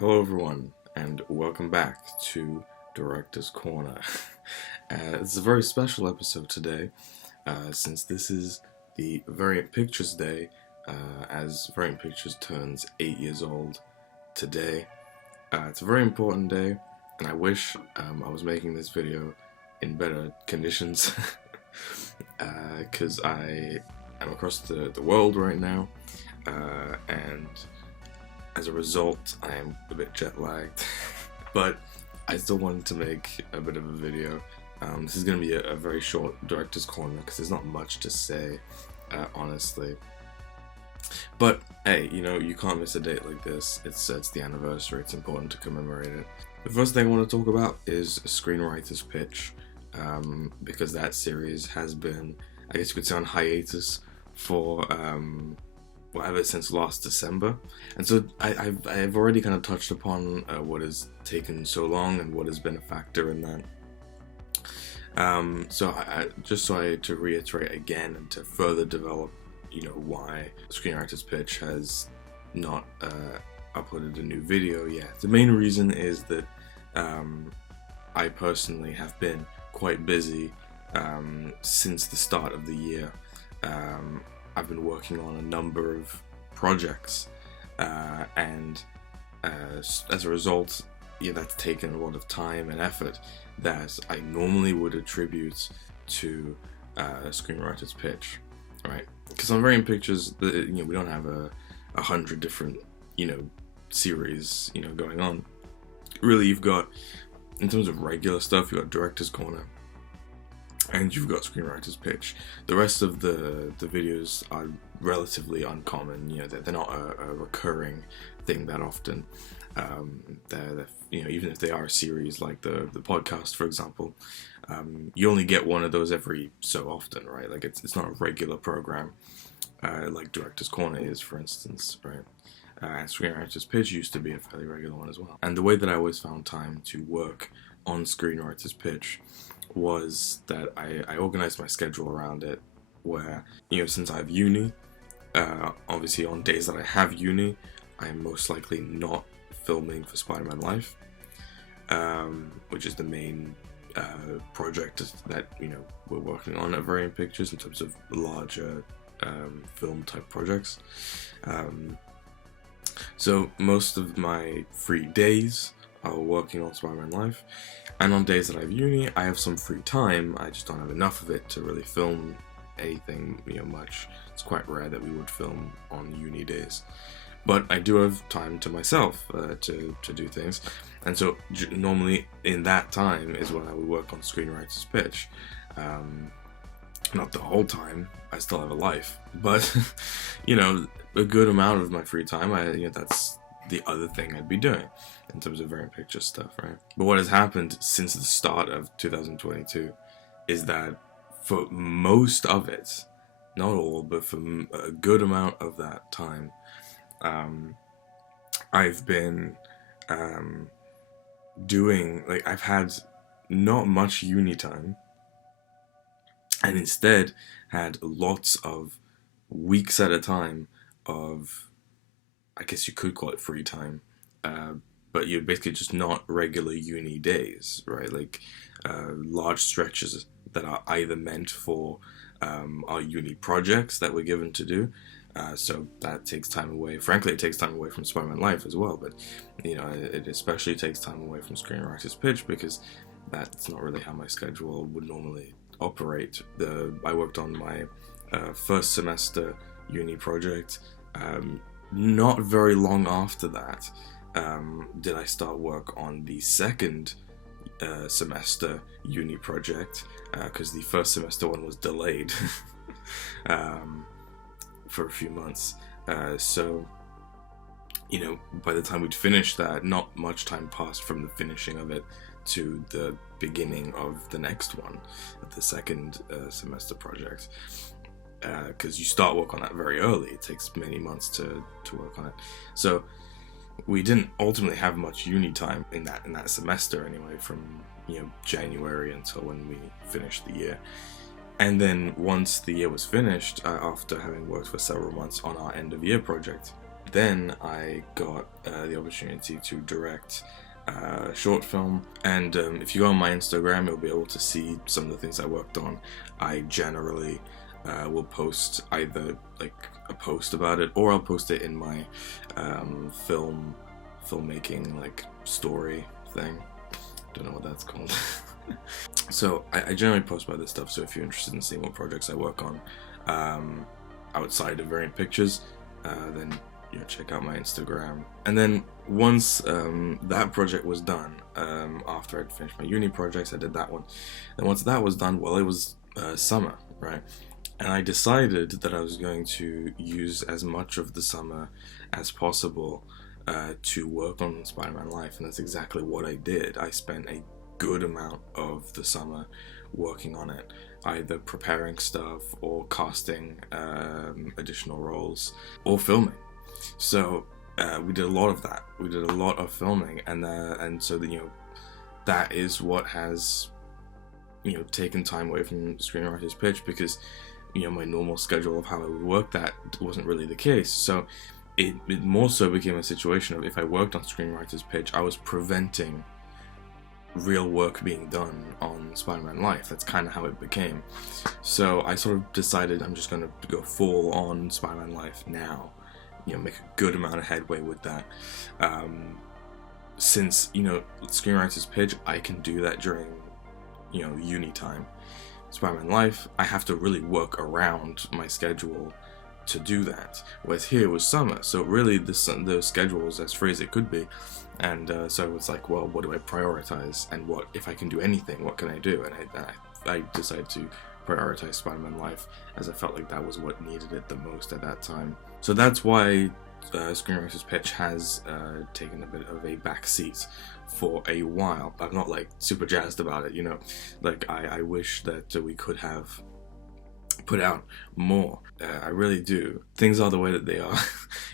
Hello everyone, and welcome back to Director's Corner. It's a very special episode today, since this is the Variant Pictures Day, as Variant Pictures turns 8 years old today. It's a very important day, and I wish I was making this video in better conditions, because I am across the world right now, and as a result, I am a bit jet lagged, but I still wanted to make a bit of a video. This is going to be a very short director's corner because there's not much to say, honestly. But hey, you can't miss a date like this. It's the anniversary. It's important to commemorate it. The first thing I want to talk about is Screenwriter's pitch, because that series has been, I guess you could say, on hiatus for ever since last December, and so I've already kind of touched upon what has taken so long and what has been a factor in that. To reiterate again and to further develop, why Screenwriter's Pitch has not uploaded a new video yet. The main reason is that I personally have been quite busy since the start of the year. I've been working on a number of projects, and as a result, that's taken a lot of time and effort that I normally would attribute to Screenwriter's Pitch, right? Because on Variant Pictures, we don't have 100 different, series, going on. Really, you've got, in terms of regular stuff, you've got Director's Corner, and you've got Screenwriter's Pitch. The rest of the videos are relatively uncommon. They're not a recurring thing that often. They're even if they are a series like the podcast, for example, you only get one of those every so often, right? Like it's not a regular program like Director's Corner is, for instance, right? And Screenwriter's Pitch used to be a fairly regular one as well. And the way that I always found time to work on Screenwriter's Pitch was that I organized my schedule around it, where, since I have uni, obviously on days that I have uni, I'm most likely not filming for Spider-Man Life, which is the main project that, we're working on at Variant Pictures in terms of larger film type projects. So most of my free days are working on Spider-Man Life, and on days that I have uni, I have some free time. I just don't have enough of it to really film anything, much. It's quite rare that we would film on uni days, but I do have time to myself to do things, and so normally in that time is when I would work on Screenwriter's Pitch. Not the whole time. I still have a life, but a good amount of my free time, that's the other thing I'd be doing in terms of Variant Picture stuff, right? But what has happened since the start of 2022 is that for most of it, not all, but for a good amount of that time, I've been I've had not much uni time, and instead had lots of weeks at a time of, I guess you could call it free time, but you're basically just not regular uni days, right? Like large stretches that are either meant for our uni projects that we're given to do. So that takes time away. Frankly, it takes time away from Spider-Man Life as well, but it especially takes time away from Screenwriter's Pitch, because that's not really how my schedule would normally operate. I worked on my first semester uni project. Not very long after that did I start work on the second semester uni project, because the first semester one was delayed for a few months. So by the time we'd finished that, not much time passed from the finishing of it to the beginning of the next one, the second semester project. Because you start work on that very early. It takes many months to work on it. So we didn't ultimately have much uni time in that semester anyway, from January until when we finished the year. And then once the year was finished, after having worked for several months on our end of year project, Then I got the opportunity to direct a short film, and if you go on my Instagram, you'll be able to see some of the things I worked on. I generally will post either like a post about it, or I'll post it in my filmmaking like story thing. Don't know what that's called. So I generally post about this stuff, so if you're interested in seeing what projects I work on outside of variant pictures, then check out my Instagram. And then once that project was done, after I'd finished my uni projects, I did that one. And once that was done, well, it was summer, right? And I decided that I was going to use as much of the summer as possible to work on Spider-Man Life, and that's exactly what I did. I spent a good amount of the summer working on it, either preparing stuff or casting additional roles or filming. So we did a lot of that. We did a lot of filming, and so that is what has taken time away from Screenwriter's Pitch, because my normal schedule of how I would work that wasn't really the case. So it more so became a situation of, if I worked on Screenwriter's Pitch, I was preventing real work being done on Spider-Man Life. That's kind of how it became. So I sort of decided I'm just going to go full on Spider-Man Life now, make a good amount of headway with that. Since Screenwriter's Pitch, I can do that during uni time. Spider-Man Life, I have to really work around my schedule to do that. Whereas here was summer, so really the schedule was as free as it could be, and so it's like, well, what do I prioritize, and what, if I can do anything, what can I do? And I decided to prioritize Spider-Man Life, as I felt like that was what needed it the most at that time. So that's why Screenwriter's Pitch has taken a bit of a back seat for a while. I'm not like super jazzed about it, like I wish that we could have put out more. I really do. Things are the way that they are.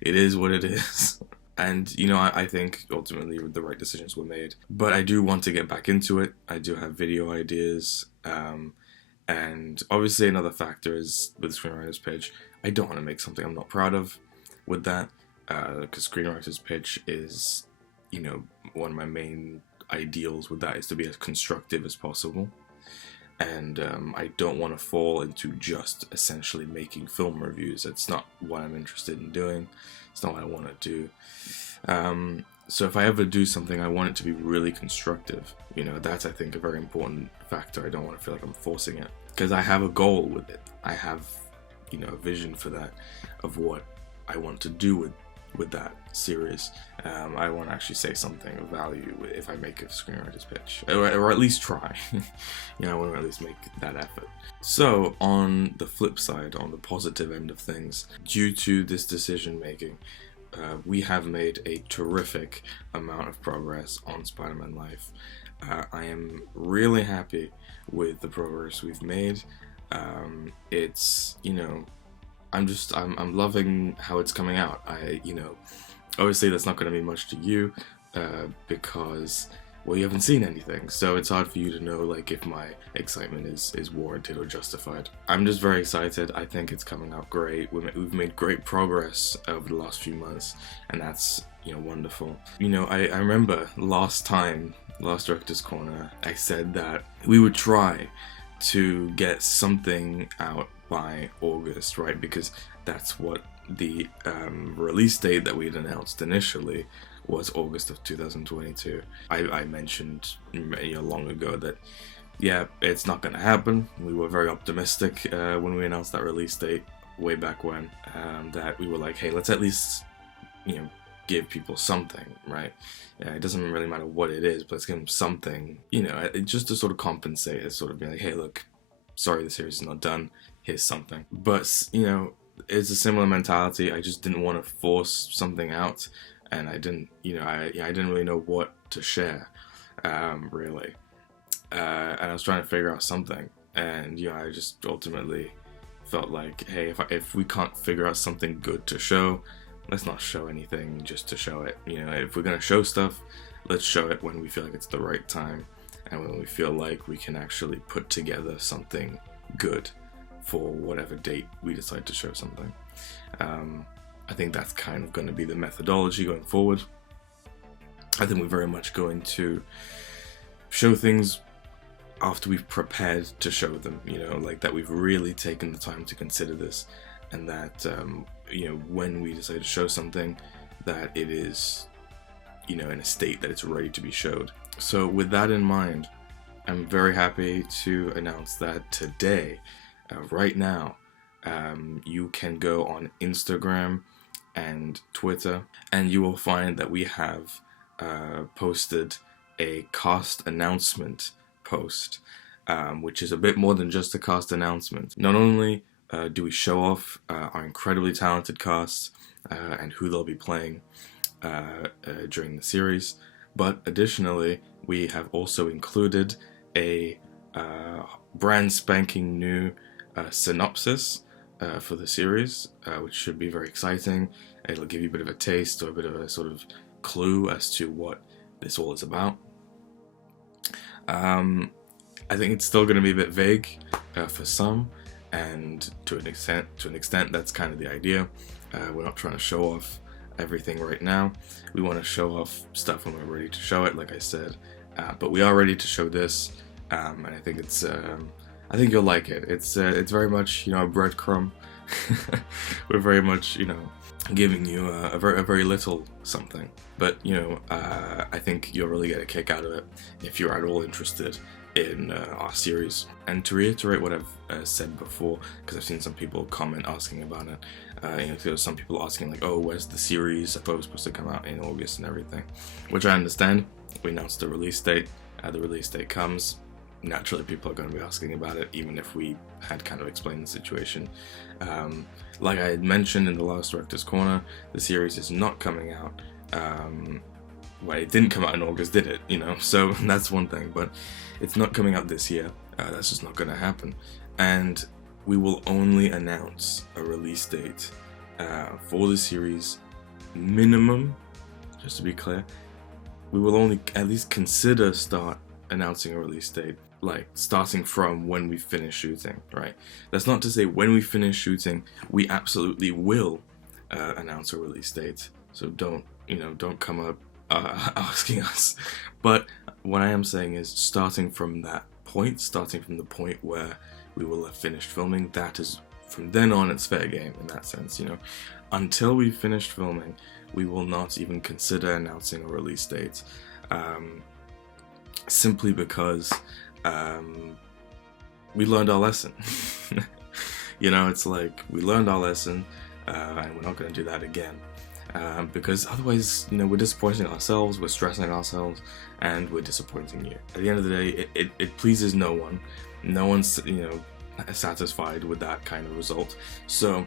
It is what it is. And I think ultimately the right decisions were made. But I do want to get back into it. I do have video ideas. And obviously another factor is with Screenwriter's Pitch, I don't want to make something I'm not proud of with that. Because Screenwriter's Pitch is, one of my main ideals with that is to be as constructive as possible. And I don't want to fall into just essentially making film reviews. It's not what I'm interested in doing. It's not what I want to do. So if I ever do something, I want it to be really constructive. That's, I think, a very important factor. I don't want to feel like I'm forcing it, because I have a goal with it. I have, a vision for that, of what I want to do with that series. I want to actually say something of value if I make a Screenwriter's Pitch, or at least try. I want to at least make that effort. So on the flip side, on the positive end of things, due to this decision making, we have made a terrific amount of progress on Spider-Man Life. I am really happy with the progress we've made. It's, I'm loving how it's coming out. Obviously that's not going to mean much to you, because, well, you haven't seen anything, so it's hard for you to know, like, if my excitement is warranted or justified. I'm just very excited. I think it's coming out great. We've made great progress over the last few months, and that's, wonderful. I remember last Director's Corner, I said that we would try to get something out by August, right? Because that's what the release date that we had announced initially was, August of 2022. I mentioned long ago that, yeah, it's not going to happen. We were very optimistic when we announced that release date way back when, that we were like, hey, let's at least give people something, right? It doesn't really matter what it is, but let's give them something, just to sort of compensate, as sort of being like, hey, look, sorry the series is not done, here's something. But it's a similar mentality. I just didn't want to force something out, and I didn't really know what to share, really, and I was trying to figure out something, and I just ultimately felt like, hey, if we can't figure out something good to show, let's not show anything just to show it. If we're gonna show stuff, let's show it when we feel like it's the right time, and when we feel like we can actually put together something good for whatever date we decide to show something. I think that's kind of going to be the methodology going forward. I think we're very much going to show things after we've prepared to show them, you know, like that we've really taken the time to consider this, and that, you know, when we decide to show something, that it is, you know, in a state that it's ready to be showed. So with that in mind, I'm very happy to announce that today, right now, you can go on Instagram and Twitter, and you will find that we have posted a cast announcement post, which is a bit more than just a cast announcement. Not only do we show off our incredibly talented cast and who they'll be playing during the series, but additionally we have also included a brand spanking new synopsis for the series, which should be very exciting. It'll give you a bit of a taste or a bit of a sort of clue as to what this all is about. I think it's still going to be a bit vague for some, and to an extent that's kind of the idea. We're not trying to show off everything right now. We want to show off stuff when we're ready to show it, like I said. But we are ready to show this, and I think it's I think you'll like it. It's very much, you know, a breadcrumb. We're very much, you know, giving you a very little something, but you know, I think you'll really get a kick out of it if you're at all interested in our series. And to reiterate what I've said before, because I've seen some people comment asking about it, you know, there was some people asking like, oh, where's the series? I thought it was supposed to come out in August and everything, which I understand. We announced the release date. The release date comes. Naturally, people are going to be asking about it, even if we had kind of explained the situation. Like I had mentioned in the last Director's Corner, the series is not coming out. Well, it didn't come out in August, did it? You know, so that's one thing, but it's not coming out this year. That's just not going to happen. And we will only announce a release date for the series minimum, just to be clear. We will only at least consider announcing a release date, like starting from when we finish shooting, right? That's not to say when we finish shooting, we absolutely will announce a release date. So don't come up asking us. But what I am saying is, starting from that point, starting from the point where we will have finished filming, that is, from then on, it's fair game in that sense, you know. Until we've finished filming, we will not even consider announcing a release date. Simply because we learned our lesson. You know, it's like, we learned our lesson, and we're not going to do that again. Because otherwise, you know, we're disappointing ourselves, we're stressing ourselves, and we're disappointing you. At the end of the day, it pleases no one. No one's, you know, satisfied with that kind of result. So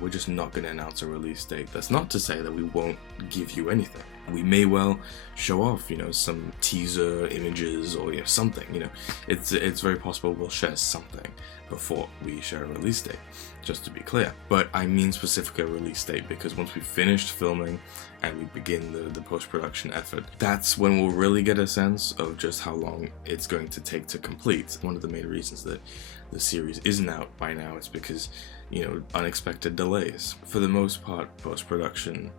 we're just not going to announce a release date. That's not to say that we won't give you anything. We may well show off, you know, some teaser images or, you know, something. You know, it's very possible we'll share something before we share a release date, just to be clear. But I mean specifically a release date, because once we've finished filming and we begin the post-production effort, that's when we'll really get a sense of just how long it's going to take to complete. One of the main reasons that the series isn't out by now is because, you know, unexpected delays. For the most part, post-production,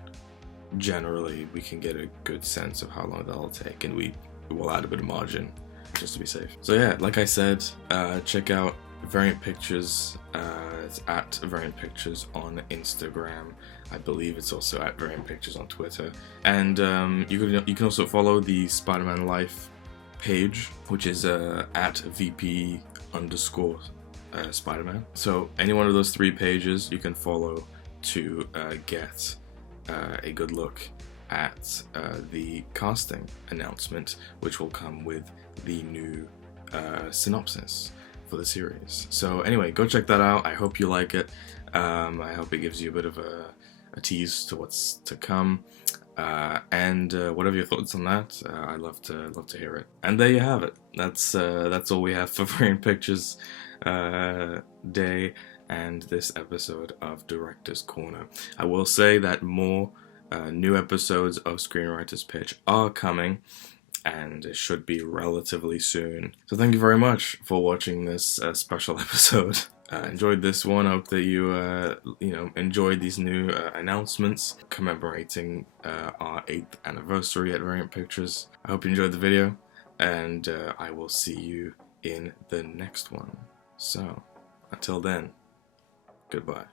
generally we can get a good sense of how long that'll take, and we will add a bit of margin just to be safe. So yeah, like I said, check out Variant Pictures. It's at Variant Pictures on Instagram. I believe it's also at Variant Pictures on Twitter. And you can also follow the Spider-Man Life page, which is at VP_Spider-Man. So any one of those three pages you can follow to get a good look at the casting announcement, which will come with the new synopsis for the series. So anyway, go check that out. I hope you like it. I hope it gives you a bit of a tease to what's to come. And whatever your thoughts on that, I'd love to hear it. And there you have it. That's all we have for Variant Pictures Day and this episode of Director's Corner. I will say that more new episodes of Screenwriter's Pitch are coming, and it should be relatively soon. So thank you very much for watching this special episode enjoyed this one. I hope that you enjoyed these new announcements commemorating our 8th anniversary at Variant Pictures. I hope you enjoyed the video, and I will see you in the next one. So, until then, goodbye.